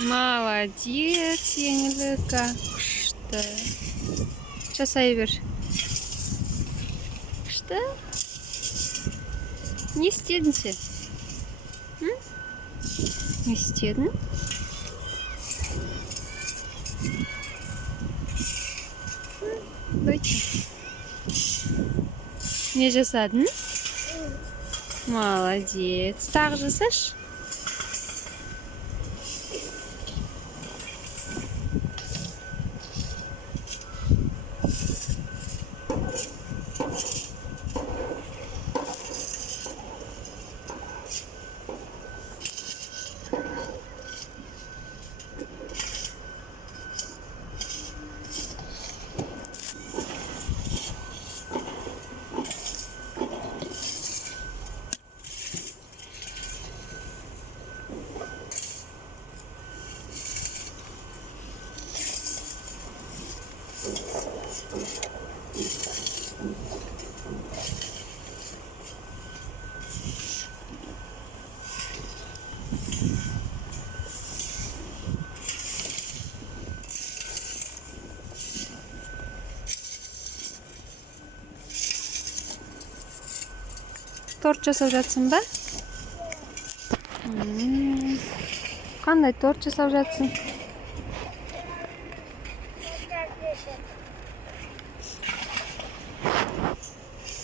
Молодец, еңлігі. Күшті. Жасай бер. Күшті. Не істедің сен? Не істедің? Дойче. Не жасадың? Молодец. Тағы жасаш? Торт жасап жатсың ба? Қандай торт жасап жатсың?